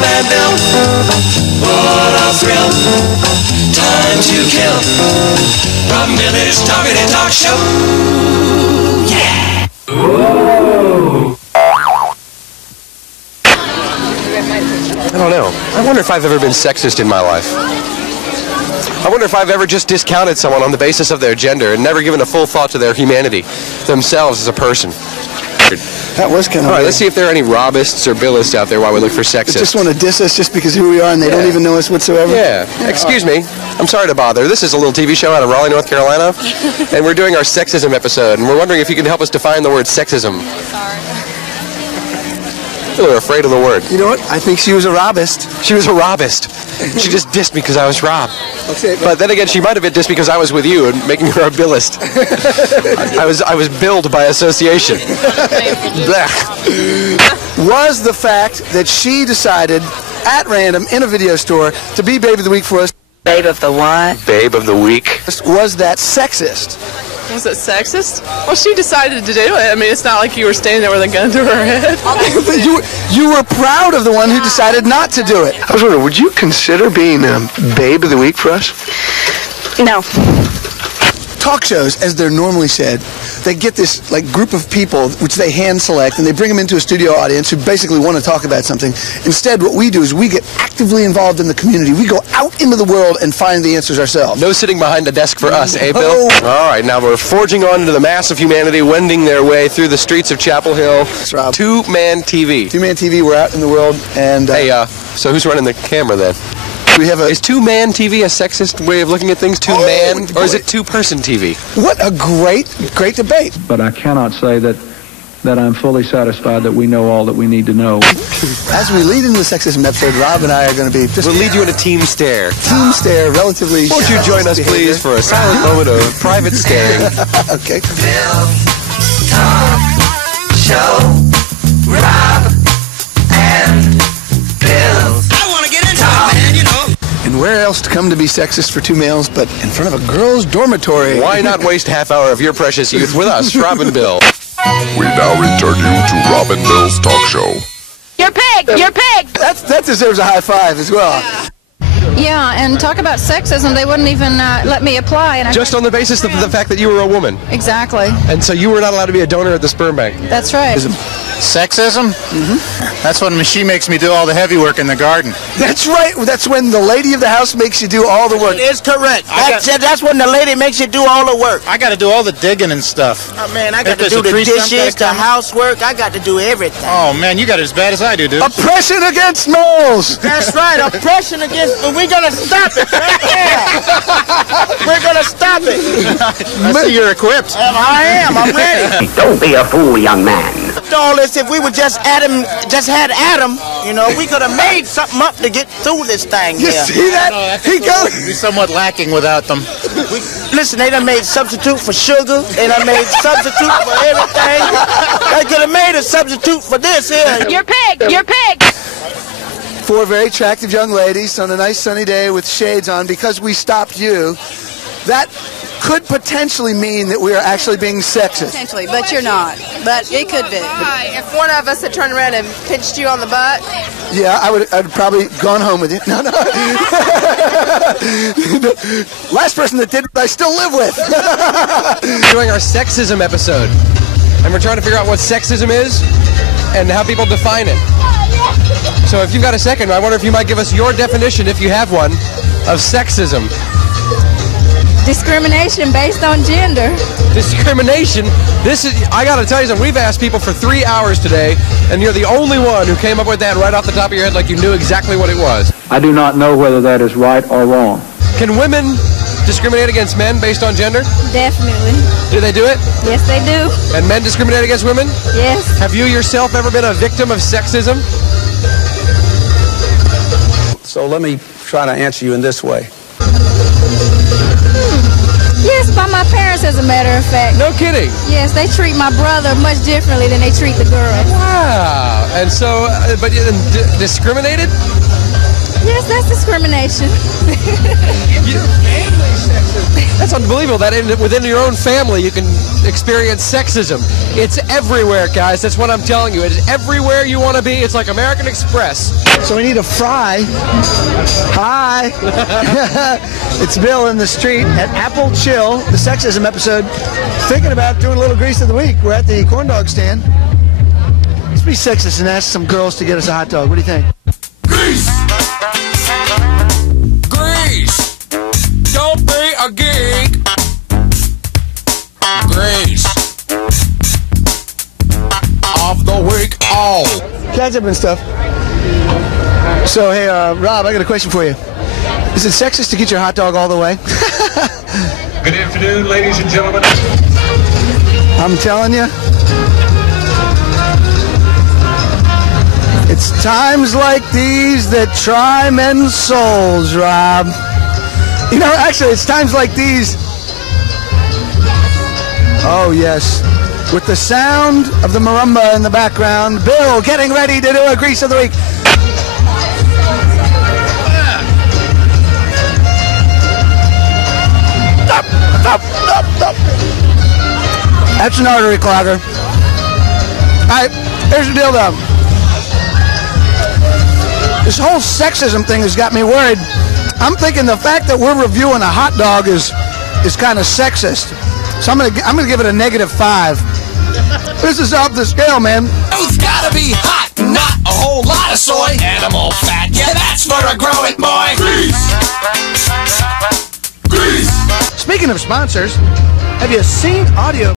that bill. What a thrill. Time to kill. Robin Billy's Talkity Talk Show. Yeah. I don't know. I wonder if I've ever been sexist in my life. I wonder if I've ever just discounted someone on the basis of their gender and never given a full thought to their humanity, themselves as a person. That was kind of All right, weird. let's see if there are any Robists or Billists out there while we look for sexists. They just want to diss us just because of who we are and they don't even know us whatsoever. Yeah. Excuse me. I'm sorry to bother. This is a little TV show out of Raleigh, North Carolina, and we're doing our sexism episode, and we're wondering if you can help us define the word sexism. Sorry. We're afraid of the word. You know what? I think she was a Robist. She was a Robist. She just dissed me because I was Rob. Okay, but then again, she might have been dissed because I was with you and making her a Billist. I was billed by association. Was the fact that she decided at random in a video store to be Babe of the Week for us. Babe of the what? Babe of the Week. Was that sexist? Was it sexist? Well, she decided to do it. I mean, it's not like you were standing there with a gun to her head. you were proud of the one who decided not to do it. I was wondering, would you consider being Babe of the Week for us? No. Talk shows, as they're normally said, they get this group of people which they hand select and they bring them into a studio audience who basically want to talk about something. Instead, what we do is we get actively involved in the community. We go out into the world and find the answers ourselves. No sitting behind a desk for us, eh, Bill? All right, now we're forging on into the mass of humanity, wending their way through the streets of Chapel Hill. That's Rob. Two-man TV. Two-man TV, we're out in the world and... Hey, so who's running the camera then? We have Is two-man TV a sexist way of looking at things? Two-man? Or is it two-person TV? What a great debate. But I cannot say that I'm fully satisfied that we know all that we need to know. As we lead into the sexism episode, Rob and I are going to be... We'll lead you in a team stare. Team stare, relatively... Won't you join us, please, for a silent moment of private staring? Okay. Bill, Tom, Show, Rob, and Bill. I want to get into it, man, you know. And where else to come to be sexist for two males but in front of a girls' dormitory? Why not waste a half hour of your precious youth with us, Rob and Bill? We now return you to Rob and Bill's talk show. You're pig! You're pig! That deserves a high five as well. Yeah, and talk about sexism, they wouldn't even let me apply. And Just on the basis of the fact that you were a woman. Exactly. And so you were not allowed to be a donor at the sperm bank. That's right. Sexism? That's when she makes me do all the heavy work in the garden. That's right. That's when the lady of the house makes you do all the work. It's correct. That's when the lady makes you do all the work. I got to do all the digging and stuff. Oh, man, I got to do the dishes, the housework. I got to do everything. Oh, man, you got it as bad as I do, dude. Oppression against moles. That's right. Oppression against... We're going to stop it right there. We're going to stop it. I see you're equipped. I am. I'm ready. Don't be a fool, young man. All this, if we would just had Adam, you know, we could have made something up to get through this thing You here. see that? He got We'd be somewhat lacking without them. Listen, they done made substitute for sugar. They done made substitute for everything. They could have made a substitute for this here. You're pig! You're pig! Four very attractive young ladies on a nice sunny day with shades on because we stopped you. That could potentially mean that we are actually being sexist. Potentially, but you're not. But it could be. If one of us had turned around and pinched you on the butt. Yeah, I'd probably gone home with you. No. Last person that did it, I still live with. We're doing our sexism episode. And we're trying to figure out what sexism is and how people define it. So if you've got a second, I wonder if you might give us your definition, if you have one, of sexism. Discrimination based on gender. Discrimination? I gotta tell you something, we've asked people for 3 hours today, and you're the only one who came up with that right off the top of your head like you knew exactly what it was. I do not know whether that is right or wrong. Can women discriminate against men based on gender? Definitely. Do they do it? Yes, they do. And men discriminate against women? Yes. Have you yourself ever been a victim of sexism? So let me try to answer you in this way. Yes, by my parents, as a matter of fact. No kidding? Yes, they treat my brother much differently than they treat the girl. Wow. And so, but discriminated? Yes, that's discrimination. Family sexism. That's unbelievable that within your own family you can experience sexism. It's everywhere, guys. That's what I'm telling you. It is everywhere you want to be. It's like American Express. So we need a fry. Hi. It's Bill in the street at Apple Chill, the sexism episode. Thinking about doing a little grease of the week. We're at the corn dog stand. Let's be sexist and ask some girls to get us a hot dog. What do you think? Grease! Grease! Don't be a geek! Grease! Of the week, all. Catch up and stuff. So, hey, Rob, I got a question for you. Is it sexist to get your hot dog all the way? Good afternoon, ladies and gentlemen. I'm telling you. It's times like these that try men's souls, Rob. You know, actually, it's times like these. Oh, yes. With the sound of the marimba in the background, Bill getting ready to do a grease of the week. That's an artery clogger. All right, here's the deal, though. This whole sexism thing has got me worried. I'm thinking the fact that we're reviewing a hot dog is kind of sexist. So I'm gonna give it a -5. This is off the scale, man. It's gotta be hot, not a whole lot of soy. Animal fat, yeah, that's for a growing boy. Grease! Grease! Speaking of sponsors, have you seen audio?